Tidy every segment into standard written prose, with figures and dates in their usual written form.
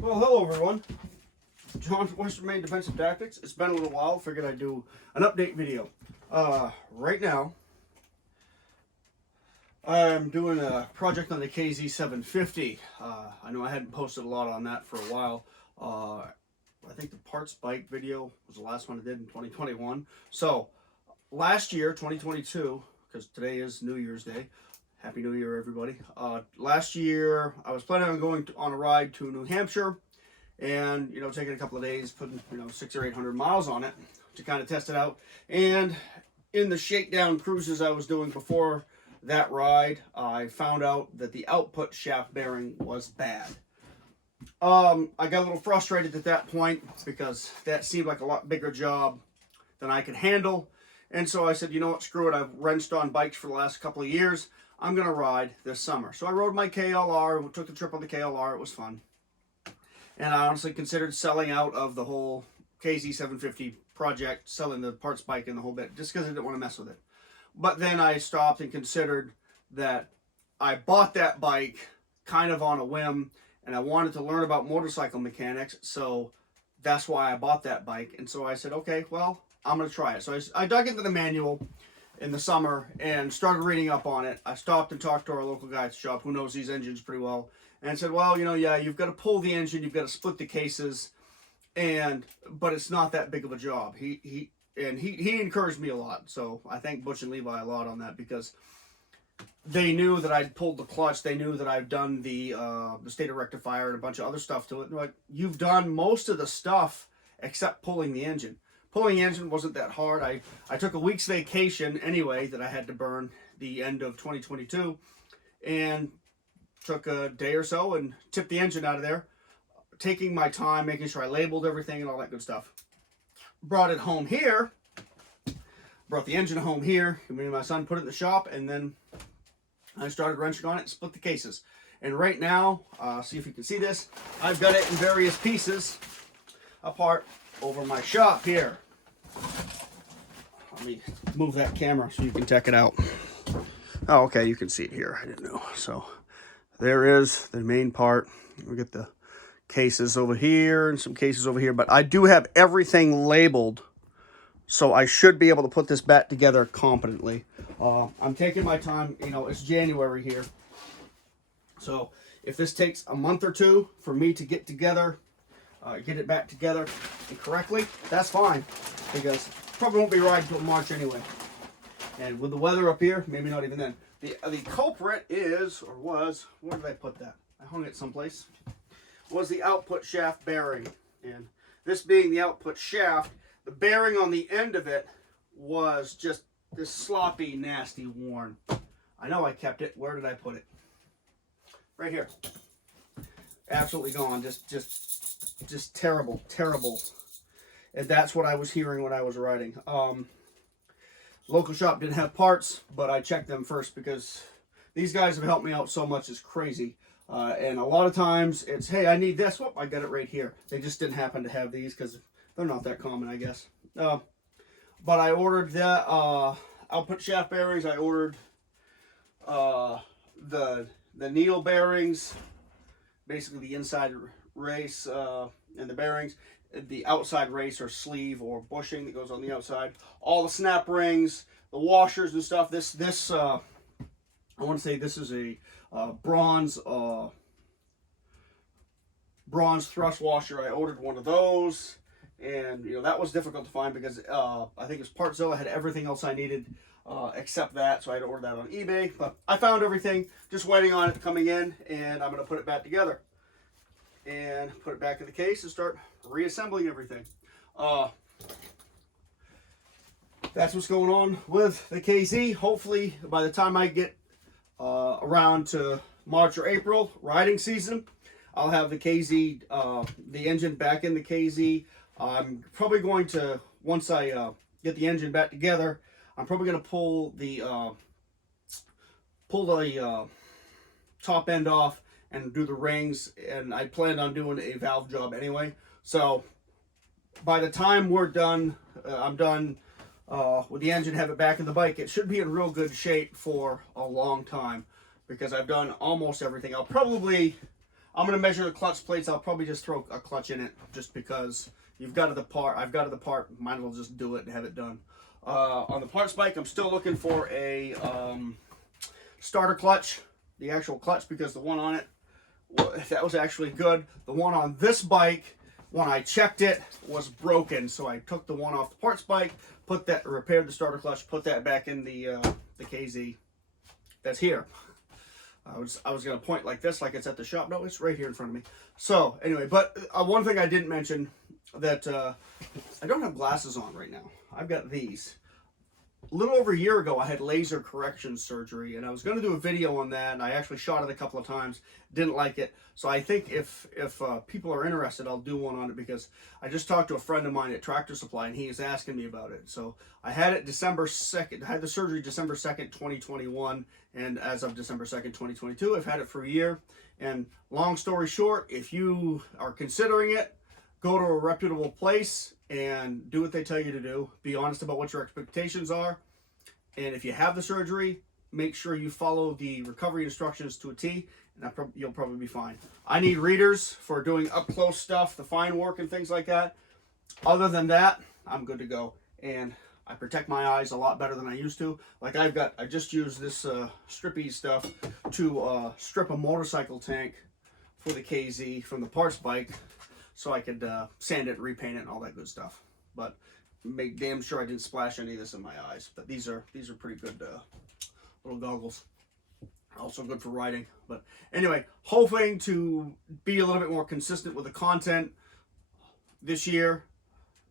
Well, hello everyone. John from Western Maine Defensive Tactics. It's been a little while. Figured I'd do an update video. Right now, I'm doing a project on the KZ750. I know I hadn't posted a lot on that for a while. I think the parts bike video was the last one I did in 2021. So, last year, 2022, because today is New Year's Day. Happy New Year, everybody. Last year, I was planning on going on a ride to New Hampshire and, taking a couple of days, putting, 600 or 800 miles on it to kind of test it out. And in the shakedown cruises I was doing before that ride, I found out that the output shaft bearing was bad. I got a little frustrated at that point because that seemed like a lot bigger job than I could handle. And so I said, you know what, screw it. I've wrenched on bikes for the last couple of years. I'm going to ride this summer. So I rode my KLR, took the trip on the KLR. It was fun. And I honestly considered selling out of the whole KZ750 project, selling the parts bike and the whole bit, just because I didn't want to mess with it. But then I stopped and considered that I bought that bike kind of on a whim, and I wanted to learn about motorcycle mechanics, so that's why I bought that bike. And so I said, okay, well, I'm going to try it. So I dug into the manual in the summer and started reading up on it. I stopped and talked to our local guy at the shop who knows these engines pretty well, and said, well, yeah, you've got to pull the engine, you've got to split the cases, but it's not that big of a job. He encouraged me a lot, so I thank Butch and Levi a lot on that, because they knew that I'd pulled the clutch, they knew that I've done the stator rectifier and a bunch of other stuff to it. And they're like, you've done most of the stuff except pulling the engine. Pulling the engine wasn't that hard. I took a week's vacation anyway that I had to burn the end of 2022, and took a day or so and tipped the engine out of there, taking my time, making sure I labeled everything and all that good stuff. Brought it home here, brought the engine home here, me and my son put it in the shop, and then I started wrenching on it and split the cases. And right now, see if you can see this, I've got it in various pieces apart over my shop here. Let me move that camera so you can check it out. Oh, okay, you can see it here. I didn't know. So there is the main part. We get the cases over here and some cases over here, but I do have everything labeled, so I should be able to put this back together competently. I'm taking my time. It's January here, so if this takes a month or two for me to get it back together correctly, that's fine, because probably won't be riding until March anyway. And with the weather up here, maybe not even then. The culprit is, or was, where did I put that? I hung it someplace. Was the output shaft bearing. And this being the output shaft, the bearing on the end of it was just this sloppy, nasty, worn. I know I kept it. Where did I put it? Right here. Absolutely gone. Just terrible, terrible. And that's what I was hearing when I was riding. Local shop didn't have parts, but I checked them first because these guys have helped me out so much. It's crazy. And a lot of times it's, hey, I need this. Whoop, I got it right here. They just didn't happen to have these because they're not that common, I guess. But I ordered the output shaft bearings. I ordered the needle bearings, basically the inside race and the bearings. The outside race or sleeve or bushing that goes on the outside, all the snap rings, the washers and stuff. This I want to say this is a bronze thrust washer. I ordered one of those, and that was difficult to find because I think it was Partzilla had everything else I needed except that, so I had to order that on eBay. But I found everything, just waiting on it coming in, and I'm going to put it back together and put it back in the case and start reassembling everything. That's what's going on with the KZ. Hopefully by the time I get around to March or April riding season, I'll have the KZ, the engine back in the KZ. I'm probably going to, once I get the engine back together, I'm probably going to pull the top end off and do the rings, and I planned on doing a valve job anyway. So by the time we're done, I'm done with the engine, have it back in the bike, it should be in real good shape for a long time because I've done almost everything. I'm going to measure the clutch plates. I'll probably just throw a clutch in it just because you've got the part. I've got the part. Might as well just do it and have it done. On the parts bike, I'm still looking for a starter clutch, the actual clutch, because the one on it, well, that was actually good. The one on this bike, when I checked it, was broken. So I took the one off the parts bike, repaired the starter clutch, put that back in the KZ that's here. I was going to point like this, like it's at the shop. No, it's right here in front of me. So anyway, but one thing I didn't mention, that I don't have glasses on right now. I've got these. A little over a year ago, I had laser correction surgery, and I was going to do a video on that, and I actually shot it a couple of times. Didn't like it. So I think if people are interested, I'll do one on it, because I just talked to a friend of mine at Tractor Supply, and he is asking me about it. So I had it December 2nd. I had the surgery December 2nd, 2021, and as of December 2nd, 2022, I've had it for a year. And long story short, if you are considering it, go to a reputable place and do what they tell you to do. Be honest about what your expectations are. And if you have the surgery, make sure you follow the recovery instructions to a T, and you'll probably be fine. I need readers for doing up-close stuff, the fine work and things like that. Other than that, I'm good to go. And I protect my eyes a lot better than I used to. Like I just used this strippy stuff to strip a motorcycle tank for the KZ from the parts bike, so I could sand it, repaint it, and all that good stuff. But make damn sure I didn't splash any of this in my eyes. But these are pretty good little goggles. Also good for riding. But anyway, hoping to be a little bit more consistent with the content this year.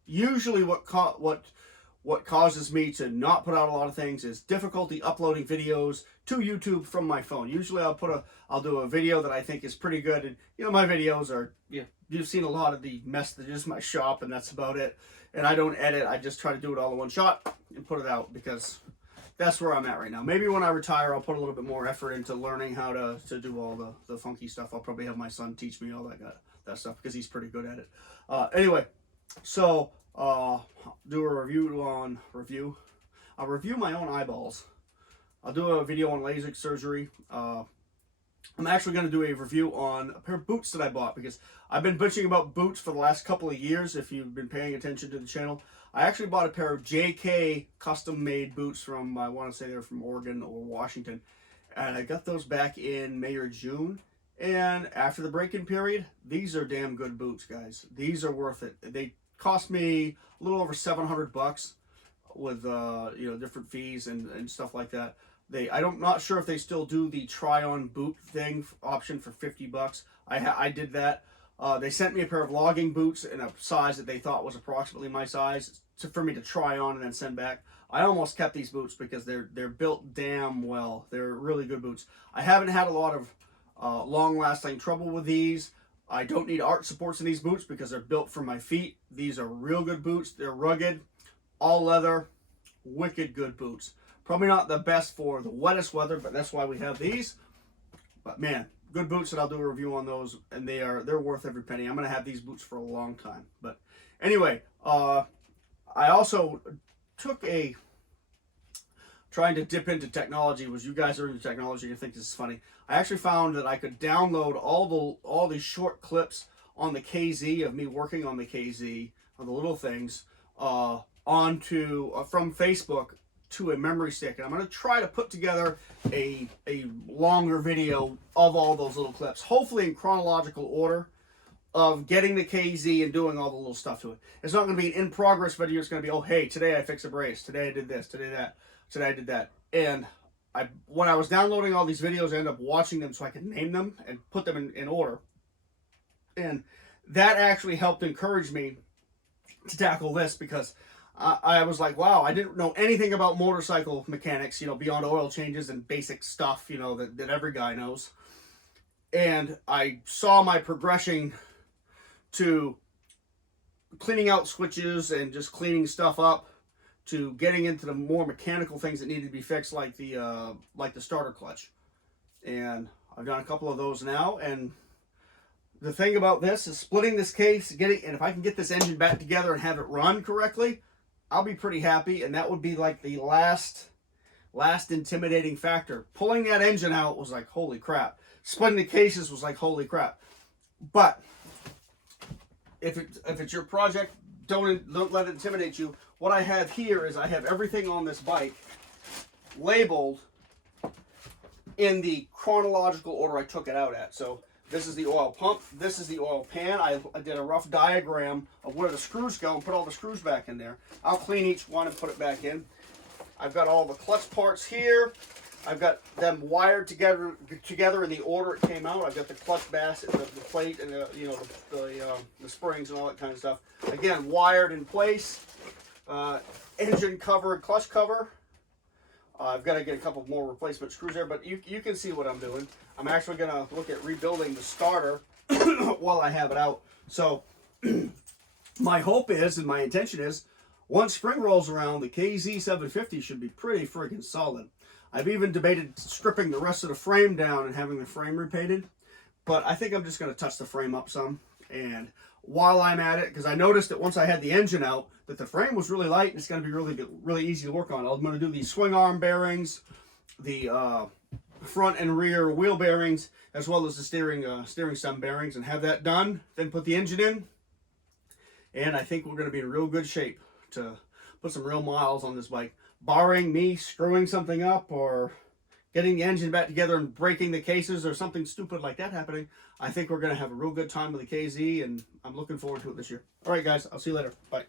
Usually what causes me to not put out a lot of things is difficulty uploading videos to YouTube from my phone. Usually I'll do a video that I think is pretty good, and my videos are, you've seen a lot of the mess that is my shop, and that's about it. And I don't edit. I just try to do it all in one shot and put it out, because that's where I'm at right now. Maybe when I retire, I'll put a little bit more effort into learning how to do all the funky stuff. I'll probably have my son teach me all that stuff, because he's pretty good at it. Anyway, so do a I'll review my own eyeballs. I'll do a video on LASIK surgery. I'm actually going to do a review on a pair of boots that I bought, because I've been bitching about boots for the last couple of years, if you've been paying attention to the channel. I actually bought a pair of JK custom-made boots from, I want to say they're from Oregon or Washington, and I got those back in May or June. And after the break-in period, these are damn good boots, guys. These are worth it. They cost me a little over $700 with different fees and stuff like that. I'm not sure if they still do the try-on boot thing option for $50. I did that. They sent me a pair of logging boots in a size that they thought was approximately my size for me to try on and then send back. I almost kept these boots because they're built damn well. They're really good boots. I haven't had a lot of long-lasting trouble with these. I don't need arch supports in these boots because they're built for my feet. These are real good boots. They're rugged, all leather, wicked good boots. Probably not the best for the wettest weather, but that's why we have these. But man, good boots, and I'll do a review on those, and they're worth every penny. I'm going to have these boots for a long time. But anyway, I also took trying to dip into technology. Was you guys are into technology, you think this is funny. I actually found that I could download all these short clips on the KZ of me working on the KZ, on the little things, from Facebook to a memory stick, and I'm going to try to put together a longer video of all those little clips, hopefully in chronological order of getting the KZ and doing all the little stuff to it. It's not going to be an in-progress video. It's going to be, oh, hey, today I fixed a brace, today I did this, today that, today I did that. And when I was downloading all these videos, I ended up watching them so I could name them and put them in order. And that actually helped encourage me to tackle this, because I was like, wow, I didn't know anything about motorcycle mechanics, beyond oil changes and basic stuff, that every guy knows. And I saw my progression to cleaning out switches and just cleaning stuff up, to getting into the more mechanical things that needed to be fixed, like the starter clutch. And I've done a couple of those now, and the thing about this is splitting this case, and if I can get this engine back together and have it run correctly, I'll be pretty happy. And that would be like the last intimidating factor. Pulling that engine out was like, holy crap. splitting the cases was like, holy crap. But if it's your project, don't let it intimidate you. What I have here is I have everything on this bike labeled in the chronological order I took it out at. So this is the oil pump, this is the oil pan. I did a rough diagram of where the screws go and put all the screws back in there. I'll clean each one and put it back in. I've got all the clutch parts here. I've got them wired together in the order it came out. I've got the clutch basket, the plate, and the springs and all that kind of stuff. Again, wired in place. Engine cover and clutch cover. I've got to get a couple more replacement screws there, but you can see what I'm doing. I'm actually going to look at rebuilding the starter while I have it out. So my hope is, and my intention is, once spring rolls around, the KZ750 should be pretty freaking solid. I've even debated stripping the rest of the frame down and having the frame repainted, but I think I'm just going to touch the frame up some. And while I'm at it, because I noticed that once I had the engine out, that the frame was really light and it's going to be really easy to work on. I'm going to do these swing arm bearings, the front and rear wheel bearings, as well as the steering stem bearings, and have that done. Then put the engine in, and I think we're going to be in real good shape to put some real miles on this bike. Barring me screwing something up or getting the engine back together and breaking the cases or something stupid like that happening, I think we're going to have a real good time with the KZ, and I'm looking forward to it this year. All right, guys, I'll see you later. Bye.